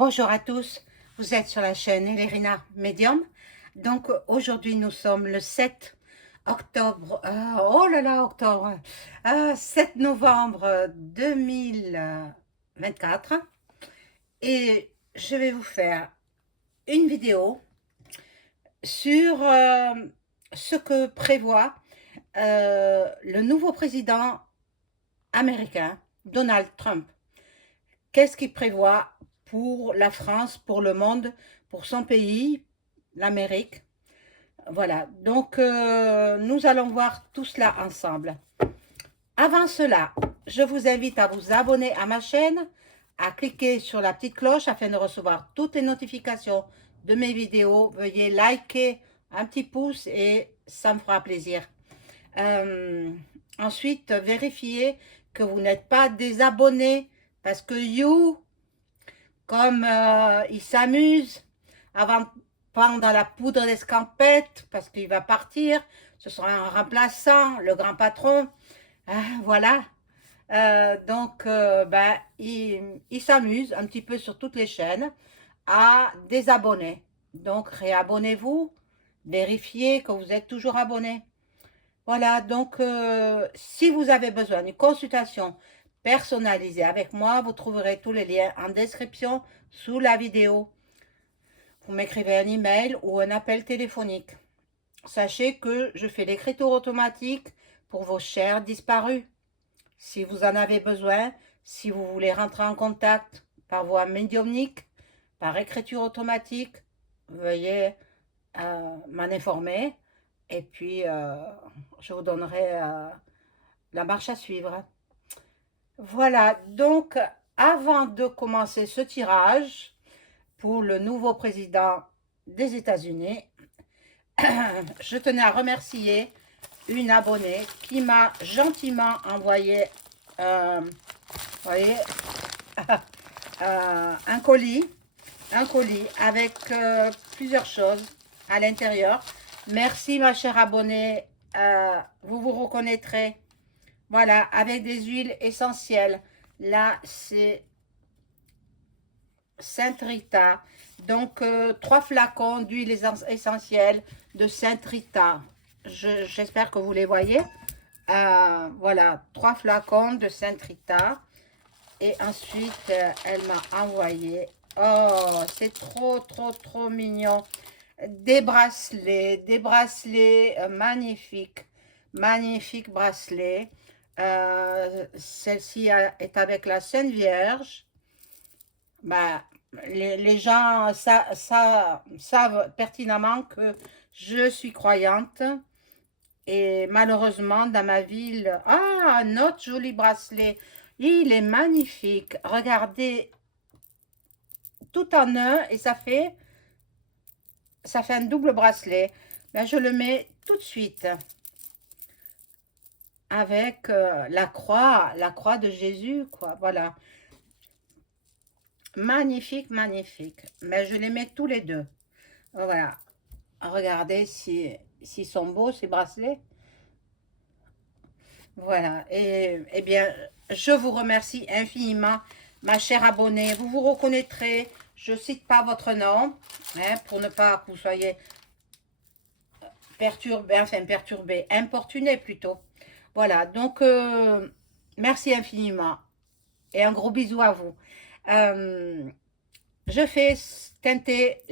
Bonjour à tous, vous êtes sur la chaîne Elérina Medium. Donc aujourd'hui nous sommes le 7 octobre, oh là là octobre, 7 novembre 2024 et je vais vous faire une vidéo sur ce que prévoit le nouveau président américain, Donald Trump. Qu'est-ce qu'il prévoit pour la France, pour le monde, pour son pays, l'Amérique? Voilà, donc nous allons voir tout cela ensemble. Avant cela, je vous invite à vous abonner à ma chaîne, à cliquer sur la petite cloche afin de recevoir toutes les notifications de mes vidéos. Veuillez liker un petit pouce et ça me fera plaisir. Ensuite, vérifiez que vous n'êtes pas désabonné parce que comme il s'amuse avant pendant la poudre d'escampette parce qu'il va partir, ce sera un remplaçant, le grand patron, voilà. Donc il s'amuse un petit peu sur toutes les chaînes à désabonner. Donc réabonnez-vous, vérifiez que vous êtes toujours abonné. Voilà, donc si vous avez besoin d'une consultation personnalisée avec moi, vous trouverez tous les liens en description sous la vidéo. Vous m'écrivez un email ou un appel téléphonique. Sachez que je fais l'écriture automatique pour vos chers disparus. Si vous en avez besoin, si vous voulez rentrer en contact par voie médiumnique, par écriture automatique, veuillez m'en informer et puis je vous donnerai la marche à suivre. Voilà, donc avant de commencer ce tirage pour le nouveau président des États-Unis, je tenais à remercier une abonnée qui m'a gentiment envoyé voyez, un colis avec plusieurs choses à l'intérieur. Merci ma chère abonnée, vous vous reconnaîtrez. Voilà, avec des huiles essentielles. Là, c'est Saint Rita. Donc, 3 flacons d'huile essentielle de Saint Rita. J'espère que vous les voyez. Voilà, 3 flacons de Saint Rita. Et ensuite, elle m'a envoyé. Oh, c'est trop mignon. Des bracelets magnifiques. Magnifiques bracelets. Celle-ci est avec la Sainte Vierge. Bah, les gens savent pertinemment que je suis croyante. Et malheureusement, dans ma ville, un autre joli bracelet. Il est magnifique. Regardez, tout en un, et ça fait un double bracelet. Là, je le mets tout de suite avec la croix de Jésus, quoi. Voilà. Magnifique, magnifique. Mais je les mets tous les deux. Voilà. Regardez s'ils sont beaux, ces bracelets. Voilà. Et eh bien, je vous remercie infiniment, ma chère abonnée. Vous vous reconnaîtrez. Je ne cite pas votre nom, hein, pour ne pas que vous soyez perturbé, importuné plutôt. Voilà. Donc, merci infiniment. Et un gros bisou à vous. Je fais teinter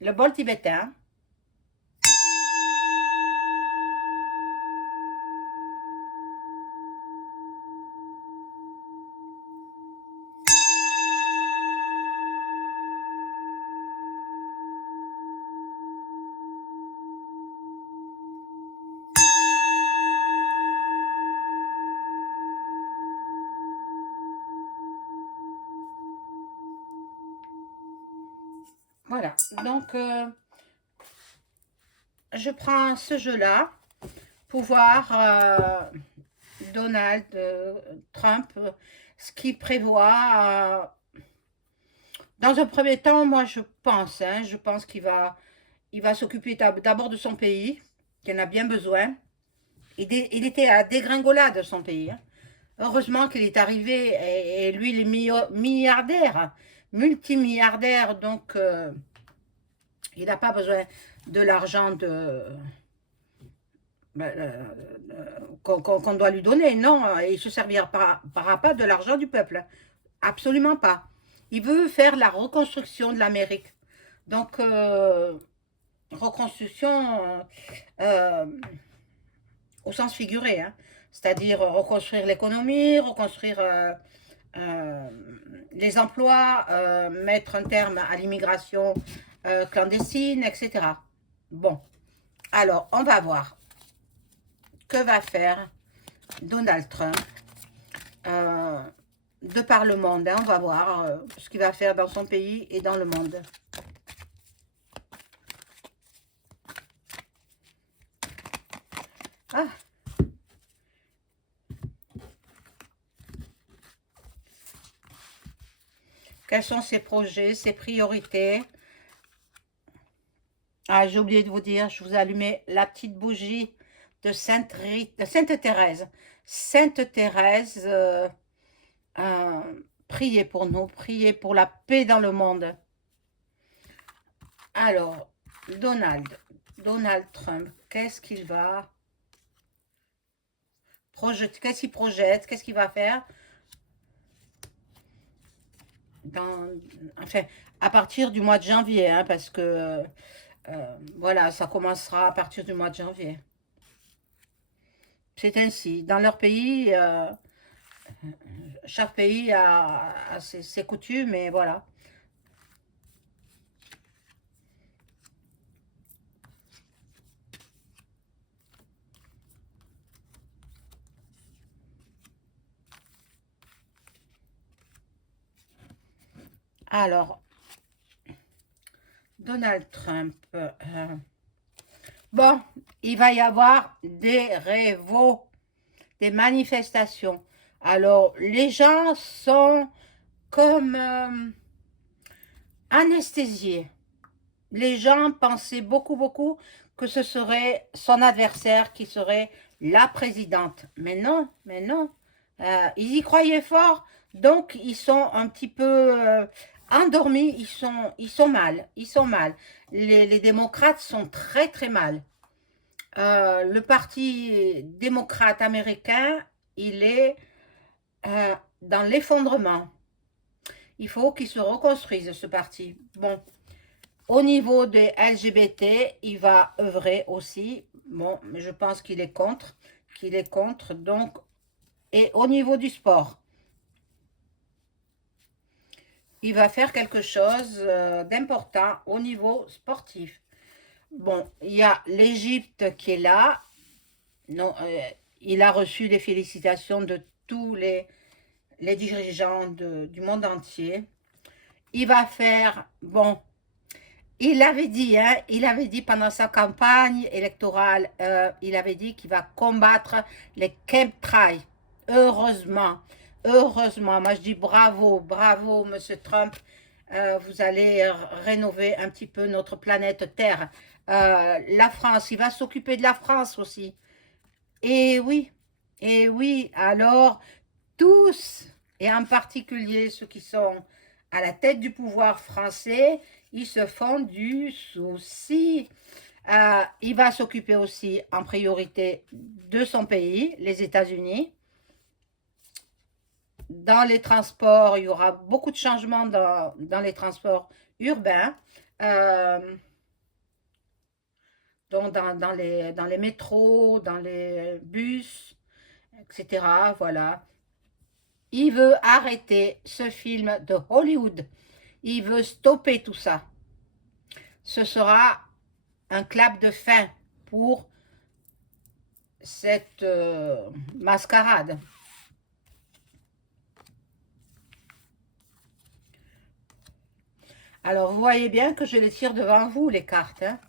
le bol tibétain. Voilà. Donc, je prends ce jeu-là pour voir Donald Trump, ce qu'il prévoit. Dans un premier temps, moi, je pense qu'il va s'occuper d'abord de son pays, qu'il en a bien besoin. Il était à dégringolade, son pays. Hein. Heureusement qu'il est arrivé, et lui, il est milliardaire, multimilliardaire, donc il n'a pas besoin de l'argent qu'on doit lui donner. Non, il ne se servira pas de l'argent du peuple. Absolument pas. Il veut faire la reconstruction de l'Amérique. Donc, reconstruction euh, au sens figuré, hein. C'est-à-dire reconstruire l'économie, reconstruire euh, les emplois, mettre un terme à l'immigration clandestine, etc. Bon, alors on va voir que va faire Donald Trump de par le monde, hein. On va voir ce qu'il va faire dans son pays et dans le monde. Ah, quels sont ses projets, ses priorités? Ah, j'ai oublié de vous dire, je vous ai allumé la petite bougie de Sainte-Thérèse. Sainte-Thérèse, priez pour nous, priez pour la paix dans le monde. Alors, Donald Trump, qu'est-ce qu'il va projeter, qu'est-ce qu'il projette, qu'est-ce qu'il va faire dans, enfin, à partir du mois de janvier, hein, parce que voilà, ça commencera à partir du mois de janvier. C'est ainsi. Dans leur pays, chaque pays a ses coutumes, et voilà. Alors, Donald Trump, bon, il va y avoir des manifestations. Alors, les gens sont comme anesthésiés. Les gens pensaient beaucoup que ce serait son adversaire qui serait la présidente. Mais non, mais non. Ils y croyaient fort, donc ils sont un petit peu endormis, ils sont mal, ils sont mal. Les démocrates sont très mal. Le parti démocrate américain, il est dans l'effondrement. Il faut qu'il se reconstruise, ce parti. Bon, au niveau des LGBT, il va œuvrer aussi. Bon, mais je pense qu'il est contre. Qu'il est contre. Donc, et au niveau du sport, il va faire quelque chose d'important au niveau sportif. Bon, il y a l'Égypte qui est là. Non, il a reçu les félicitations de tous les dirigeants du monde entier. Il va faire, bon, il avait dit, hein, il avait dit pendant sa campagne électorale, il avait dit qu'il va combattre les chemtrails. Heureusement, heureusement, moi je dis bravo, bravo, Monsieur Trump, vous allez rénover un petit peu notre planète Terre. La France, il va s'occuper de la France aussi. Et oui, alors tous, et en particulier ceux qui sont à la tête du pouvoir français, ils se font du souci. Il va s'occuper aussi en priorité de son pays, les États-Unis. Dans les transports, il y aura beaucoup de changements dans les transports urbains, donc dans les métros, dans les bus, etc. Voilà. Il veut arrêter ce film de Hollywood. Il veut stopper tout ça. Ce sera un clap de fin pour cette mascarade. Alors, vous voyez bien que je les tire devant vous, les cartes, hein.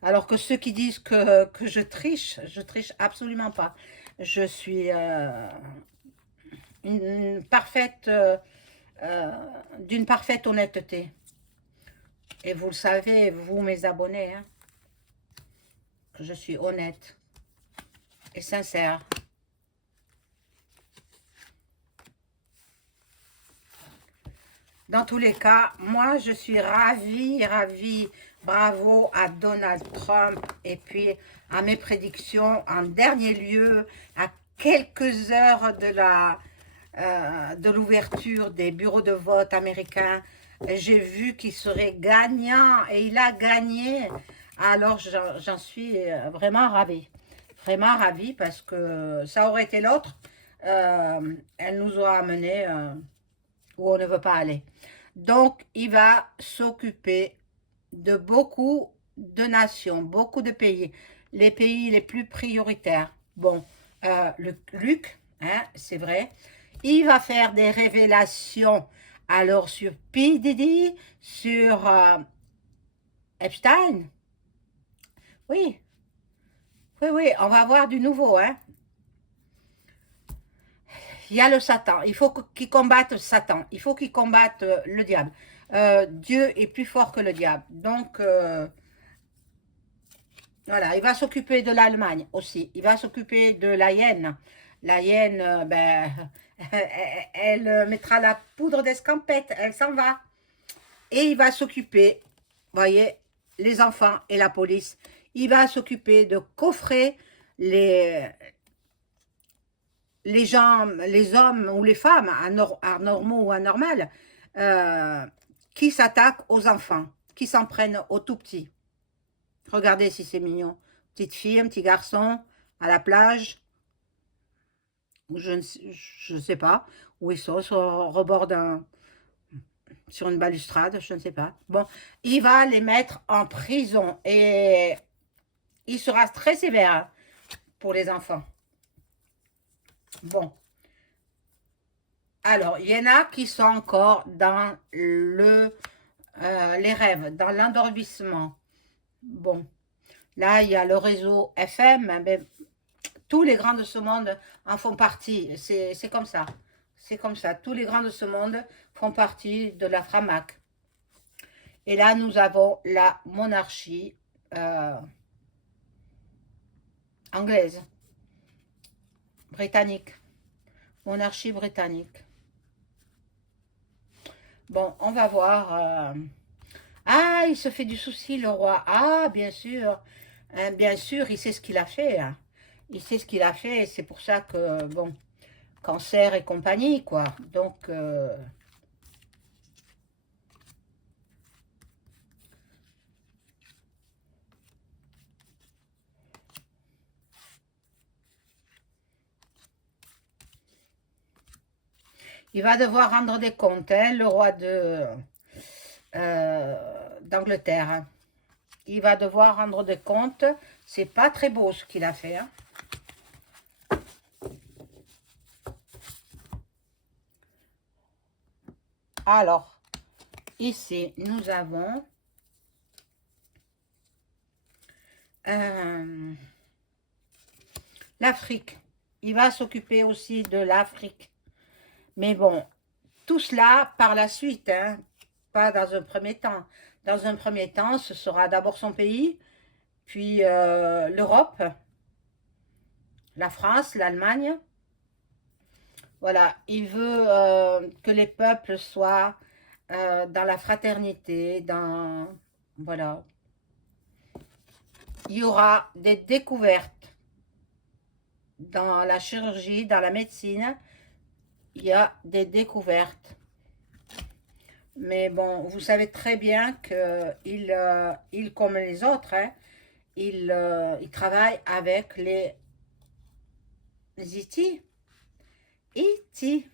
Alors que ceux qui disent que je triche absolument pas. Je suis une parfaite, d'une parfaite honnêteté. Et vous le savez, vous, mes abonnés, hein, que je suis honnête et sincère. Dans tous les cas, moi, je suis ravie, ravie. Bravo à Donald Trump et puis à mes prédictions en dernier lieu, à quelques heures de l'ouverture des bureaux de vote américains. J'ai vu qu'il serait gagnant et il a gagné. Alors, j'en suis vraiment ravie. Vraiment ravie parce que ça aurait été l'autre. Elle nous aura amené où on ne veut pas aller. Donc, il va s'occuper de beaucoup de nations, beaucoup de pays, les pays les plus prioritaires. Bon, Luc, hein, c'est vrai, il va faire des révélations alors sur P. Diddy, sur Epstein. Oui, oui, oui, on va avoir du nouveau, hein. Il y a le Satan. Il faut qu'il combatte Satan. Il faut qu'il combatte le diable. Dieu est plus fort que le diable. Donc, voilà, il va s'occuper de l'Allemagne aussi. Il va s'occuper de la hyène. La hyène, ben, elle mettra la poudre d'escampette. Elle s'en va. Et il va s'occuper, voyez, les enfants et la police. Il va s'occuper de coffrer les gens, les hommes ou les femmes, anormaux ou anormales, qui s'attaquent aux enfants, qui s'en prennent aux tout petits. Regardez si c'est mignon. Petite fille, un petit garçon, à la plage, ou je ne sais pas, où ils sont, sur le rebord sur une balustrade, je ne sais pas. Bon, il va les mettre en prison et il sera très sévère pour les enfants. Bon. Alors, il y en a qui sont encore dans les rêves, dans l'endormissement. Bon, là, il y a le réseau FM, mais tous les grands de ce monde en font partie. C'est comme ça. C'est comme ça. Tous les grands de ce monde font partie de la Framac. Et là, nous avons la monarchie anglaise, britannique. Monarchie britannique. Bon, on va voir. Ah, il se fait du souci, le roi. Ah, bien sûr. Bien sûr, il sait ce qu'il a fait. Hein. Il sait ce qu'il a fait. C'est pour ça que, bon, cancer et compagnie, quoi. Donc, il va devoir rendre des comptes, hein, le roi d'Angleterre. Hein. Il va devoir rendre des comptes. C'est pas très beau ce qu'il a fait. Hein. Alors, ici, nous avons l'Afrique. Il va s'occuper aussi de l'Afrique. Mais bon, tout cela par la suite, hein, pas dans un premier temps. Dans un premier temps, ce sera d'abord son pays, puis l'Europe, la France, l'Allemagne. Voilà, il veut que les peuples soient dans la fraternité, dans... Voilà. Il y aura des découvertes dans la chirurgie, dans la médecine. Il y a des découvertes. Mais bon, vous savez très bien qu'il comme les autres, hein, il travaille avec les IT. IT.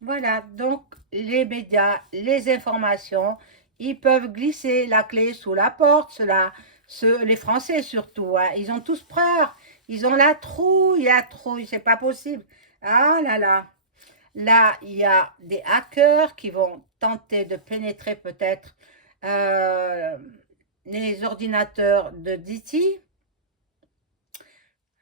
Voilà, donc les médias, les informations, ils peuvent glisser la clé sous la porte, les Français surtout, hein, ils ont tous peur, ils ont la trouille, c'est pas possible. Ah là là, là il y a des hackers qui vont tenter de pénétrer peut-être les ordinateurs de DT,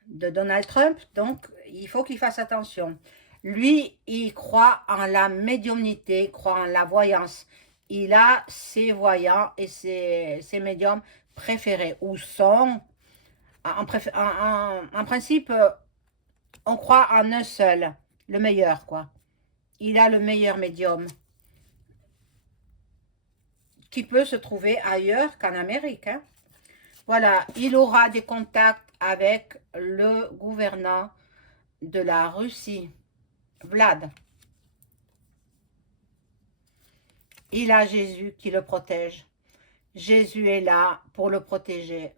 de Donald Trump, donc il faut qu'il fasse attention. Lui, il croit en la médiumnité, il croit en la voyance. Il a ses voyants et ses médiums préférés, ou sont, en principe, on croit en un seul, le meilleur, quoi. Il a le meilleur médium. qui peut se trouver ailleurs qu'en Amérique, hein. Voilà, il aura des contacts avec le gouvernant de la Russie, Vlad. Il a Jésus qui le protège. Jésus est là pour le protéger.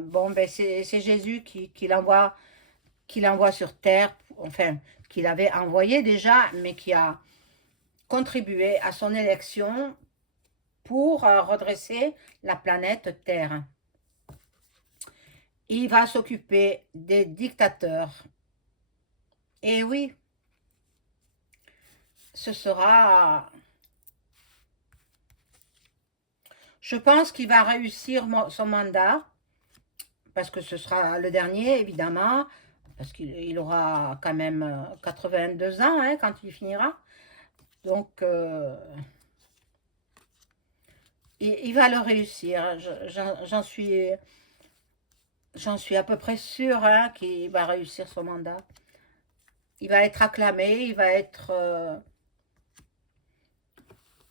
Bon, ben c'est Jésus qui l'envoie sur terre, enfin, qu'il avait envoyé déjà, mais qui a contribué à son élection pour redresser la planète Terre. Il va s'occuper des dictateurs. Et oui, ce sera... Je pense qu'il va réussir son mandat, parce que ce sera le dernier, évidemment, parce qu'il aura quand même 82 ans hein, quand il finira. Donc, il va le réussir. J'en suis à peu près sûre hein, qu'il va réussir son mandat. Il va être acclamé,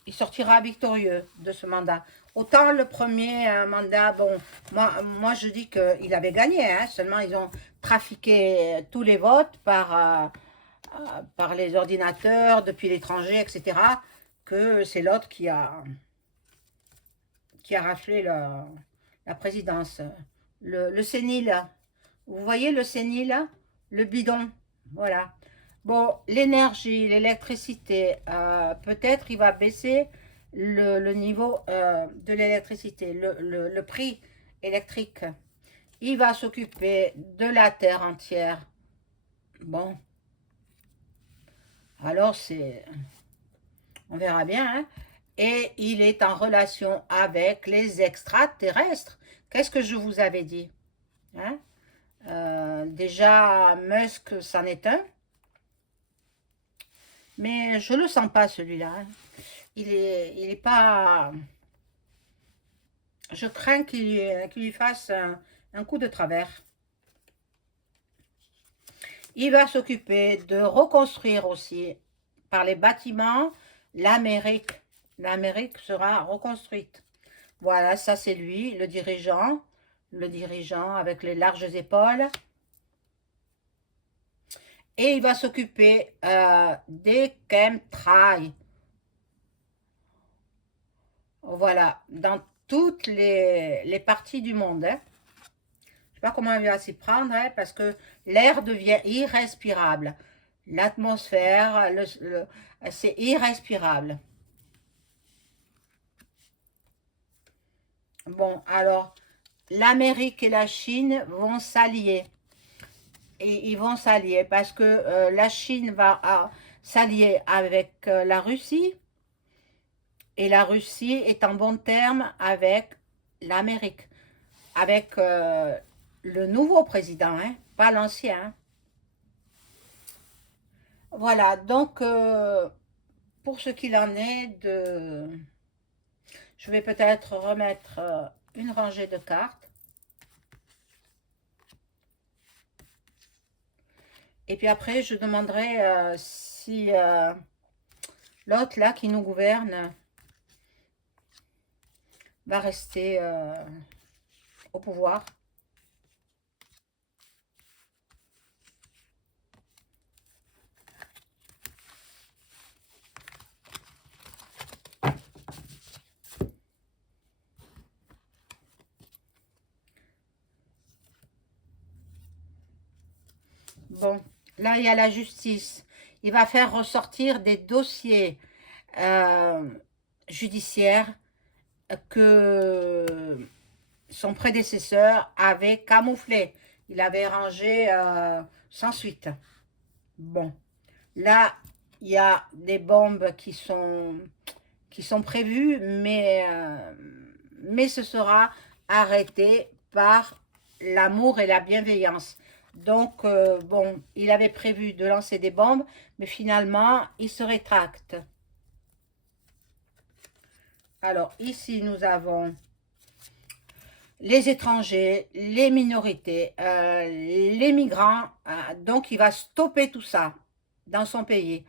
il sortira victorieux de ce mandat. Autant le premier mandat, bon, moi je dis qu'il avait gagné, hein, seulement ils ont trafiqué tous les votes par les ordinateurs, depuis l'étranger, etc., que c'est l'autre qui a raflé la présidence. Le sénile, vous voyez le sénile, le bidon, voilà. Bon, l'énergie, l'électricité, peut-être il va baisser le niveau de l'électricité, le prix électrique. Il va s'occuper de la terre entière. Bon, alors on verra bien, hein. Et il est en relation avec les extraterrestres. Qu'est-ce que je vous avais dit, hein? Déjà, Musk, c'en est un. Mais je le sens pas, celui-là, hein. Il est pas... Je crains qu'il lui fasse un coup de travers. Il va s'occuper de reconstruire aussi, par les bâtiments, l'Amérique. L'Amérique sera reconstruite. Voilà, ça c'est lui, le dirigeant avec les larges épaules. Et il va s'occuper des chemtrails. Voilà, dans toutes les parties du monde. Hein. Je ne sais pas comment il va s'y prendre, hein, parce que l'air devient irrespirable. L'atmosphère, c'est irrespirable. Bon, alors, l'Amérique et la Chine vont s'allier. Et ils vont s'allier parce que la Chine va s'allier avec la Russie. Et la Russie est en bon terme avec l'Amérique. Avec le nouveau président, hein, pas l'ancien. Hein. Voilà, donc pour ce qu'il en est de... Je vais peut-être remettre une rangée de cartes. Et puis après, je demanderai si l'autre là qui nous gouverne va rester au pouvoir. Bon, là, il y a la justice. Il va faire ressortir des dossiers judiciaires que son prédécesseur avait camouflé. Il avait rangé sans suite. Bon, là, il y a des bombes qui sont prévues, mais ce sera arrêté par l'amour et la bienveillance. Donc, bon, il avait prévu de lancer des bombes, mais finalement, il se rétracte. Alors, ici, nous avons les étrangers, les minorités, les migrants. Donc, il va stopper tout ça dans son pays.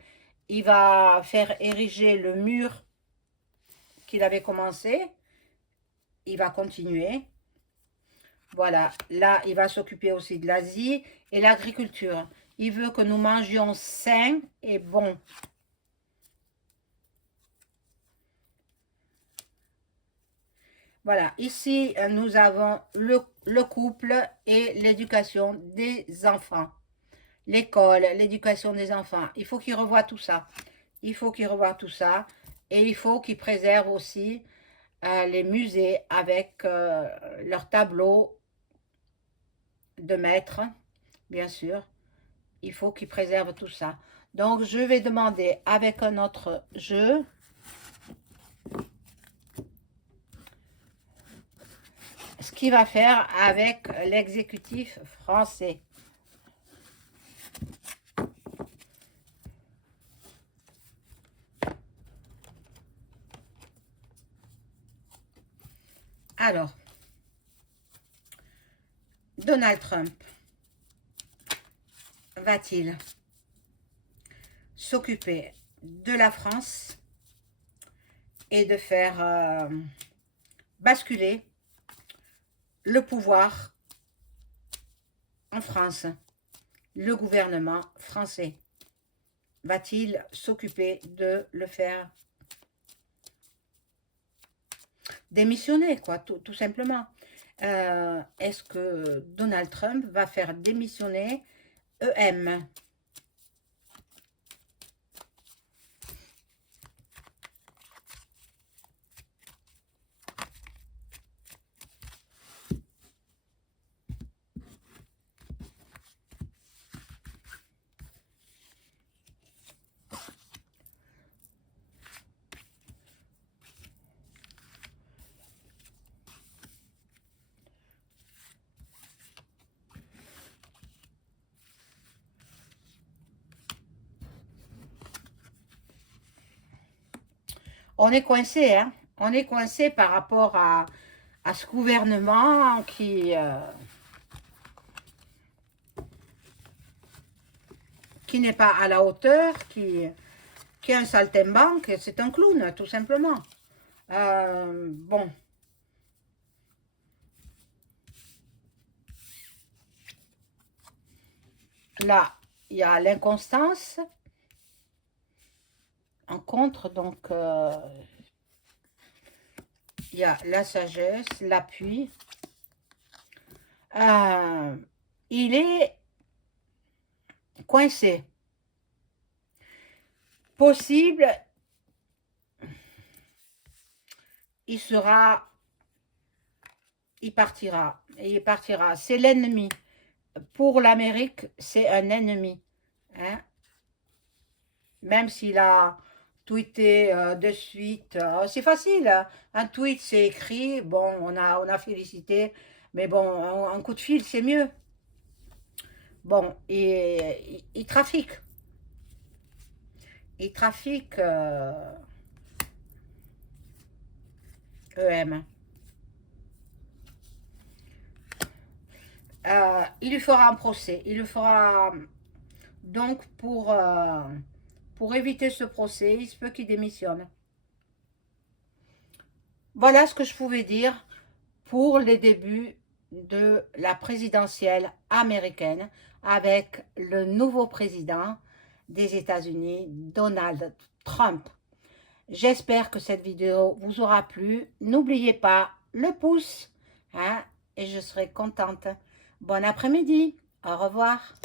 Il va faire ériger le mur qu'il avait commencé. Il va continuer. Voilà, là, il va s'occuper aussi de l'Asie et l'agriculture. Il veut que nous mangions sain et bon. Voilà, ici, nous avons le couple et l'éducation des enfants. L'école, l'éducation des enfants. Il faut qu'il revoie tout ça. Il faut qu'il revoie tout ça. Et il faut qu'il préserve aussi les musées avec leurs tableaux de maître, bien sûr. Il faut qu'il préserve tout ça. Donc, je vais demander avec un autre jeu ce qu'il va faire avec l'exécutif français. Alors, Donald Trump va-t-il s'occuper de la France et de faire basculer le pouvoir en France? Le gouvernement français va-t-il s'occuper de le faire démissionner, quoi, tout simplement? Est-ce que Donald Trump va faire démissionner EM? On est coincé, hein? On est coincé par rapport à ce gouvernement qui n'est pas à la hauteur, qui est un saltimbanque, c'est un clown, tout simplement. Bon. Là, il y a l'inconstance en contre, donc il y a la sagesse, l'appui. Il est coincé. Possible, il partira. Il partira. C'est l'ennemi. Pour l'Amérique, c'est un ennemi. Hein? Même s'il a tweeté de suite, c'est facile. Hein? Un tweet, c'est écrit. Bon, on a félicité. Mais bon, un coup de fil, c'est mieux. Bon, il trafique. Il trafique EM. Il lui fera un procès. Il le fera donc pour éviter ce procès. Il se peut qu'il démissionne. Voilà ce que je pouvais dire pour les débuts de la présidentielle américaine avec le nouveau président des États-Unis, Donald Trump. J'espère que cette vidéo vous aura plu. N'oubliez pas le pouce, hein, et je serai contente. Bon après-midi. Au revoir.